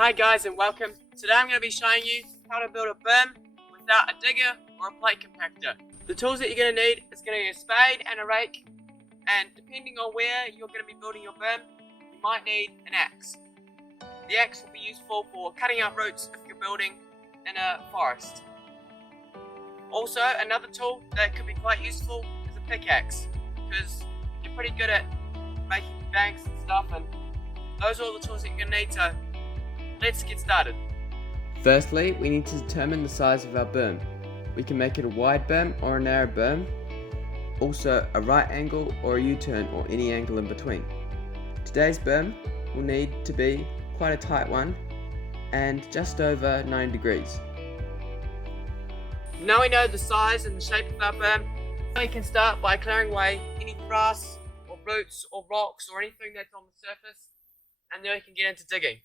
Hi guys and welcome. Today I'm going to be showing you how to build a berm without a digger or a plate compactor. The tools that you're going to need is going to be a spade and a rake, and depending on where you're going to be building your berm, you might need an axe. The axe will be useful for cutting up roots if you're building in a forest. Also, another tool that could be quite useful is a pickaxe, because you're pretty good at making banks and stuff, and those are all the tools that you're going to need, so let's get started. Firstly, we need to determine the size of our berm. We can make it a wide berm or a narrow berm, also a right angle or a U-turn or any angle in between. Today's berm will need to be quite a tight one and just over 9 degrees. Now we know the size and the shape of our berm, we can start by clearing away any grass or roots or rocks or anything that's on the surface, and then we can get into digging.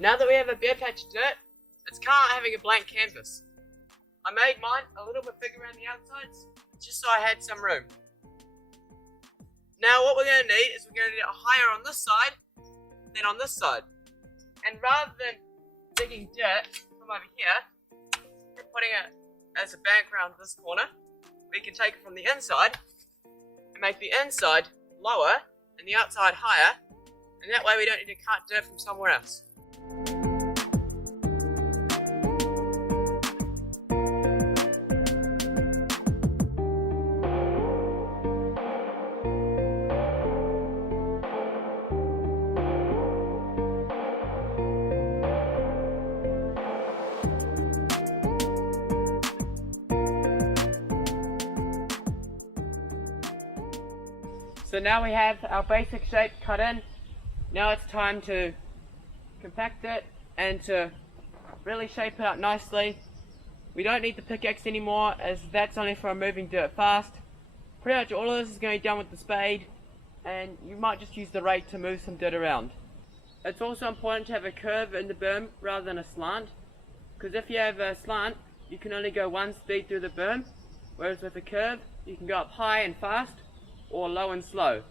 Now that we have a bare patch of dirt, it's kind of like having a blank canvas. I made mine a little bit bigger around the outsides, just so I had some room. Now what we're going to need is we're going to need it higher on this side than on this side. And rather than digging dirt from over here and putting it as a bank around this corner, we can take it from the inside and make the inside lower and the outside higher, and that way we don't need to cut dirt from somewhere else. So now we have our basic shape cut in. Now it's time to compact it and to really shape it up nicely. We don't need the pickaxe anymore, as that's only for moving dirt fast. Pretty much all of this is going to be done with the spade, and you might just use the rake to move some dirt around. It's also important to have a curve in the berm rather than a slant, because if you have a slant you can only go one speed through the berm, whereas with a curve you can go up high and fast or low and slow.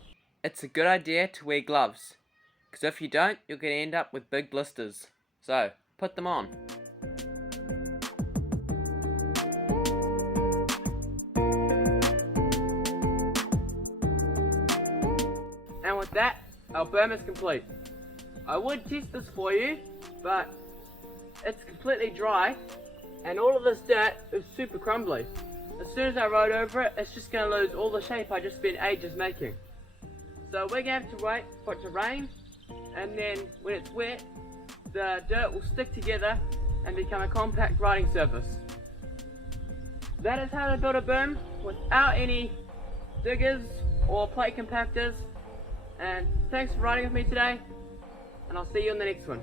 It's a good idea to wear gloves, because if you don't, you're going to end up with big blisters. So, put them on. And with that, our berm is complete. I would test this for you, but it's completely dry and all of this dirt is super crumbly. As soon as I rode over it, it's just going to lose all the shape I just spent ages making. So we're going to have to wait for it to rain, and then when it's wet, the dirt will stick together and become a compact riding surface. That is how to build a berm without any diggers or plate compactors. And thanks for riding with me today, and I'll see you in the next one.